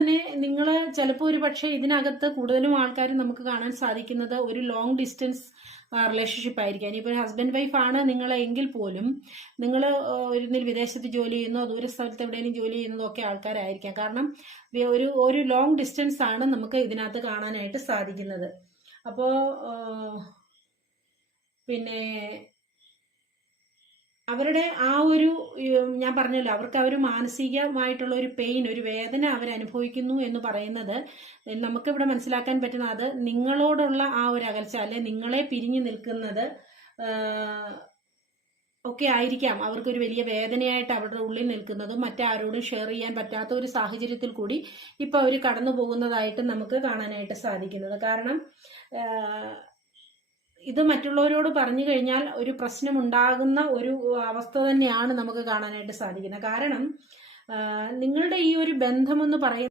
തന്നെ നിങ്ങൾ ചിലപ്പോൾ ഒരു പക്ഷേ ഇതിനകത്ത് കൂടുതലും ആൾക്കാരും നമുക്ക് കാണാൻ സാധിക്കുന്നത് ഒരു ലോങ് ഡിസ്റ്റൻസ് റിലേഷൻഷിപ്പ് ആയിരിക്കാം. ഇനിയിപ്പോൾ ഹസ്ബൻഡ് വൈഫ് ആണ് നിങ്ങൾ എങ്കിൽ പോലും നിങ്ങൾ ഒരു വിദേശത്ത് ജോലി ചെയ്യുന്നോ ദൂര സ്ഥലത്ത് എവിടെയെങ്കിലും ജോലി ചെയ്യുന്നതോ ഒക്കെ ആൾക്കാരായിരിക്കാം. കാരണം ഒരു ലോങ് ഡിസ്റ്റൻസ് ആണ് നമുക്ക് ഇതിനകത്ത് കാണാനായിട്ട് സാധിക്കുന്നത്. അപ്പോൾ പിന്നെ അവരുടെ ആ ഒരു ഞാൻ പറഞ്ഞല്ലോ, അവർക്ക് അവർ മാനസികമായിട്ടുള്ള ഒരു പെയിൻ, ഒരു വേദന അവരനുഭവിക്കുന്നു എന്ന് പറയുന്നത് നമുക്കിവിടെ മനസ്സിലാക്കാൻ പറ്റുന്ന അത് നിങ്ങളോടുള്ള ആ ഒരു അകൽച്ച, അല്ലെ നിങ്ങളെ പിരിഞ്ഞു നിൽക്കുന്നത് ഒക്കെ ആയിരിക്കാം അവർക്കൊരു വലിയ വേദനയായിട്ട് അവരുടെ ഉള്ളിൽ നിൽക്കുന്നതും മറ്റാരോടും ഷെയർ ചെയ്യാൻ പറ്റാത്ത ഒരു സാഹചര്യത്തിൽ കൂടി ഇപ്പൊ അവർ കടന്നു പോകുന്നതായിട്ട് നമുക്ക് കാണാനായിട്ട് സാധിക്കുന്നത്. കാരണം ഇത് മറ്റുള്ളവരോട് പറഞ്ഞു കഴിഞ്ഞാൽ ഒരു പ്രശ്നം ഉണ്ടാകുന്ന ഒരു അവസ്ഥ തന്നെയാണ് നമുക്ക് കാണാനായിട്ട് സാധിക്കുന്നത്. കാരണം നിങ്ങളുടെ ഈ ഒരു ബന്ധമെന്ന് പറയുന്നത്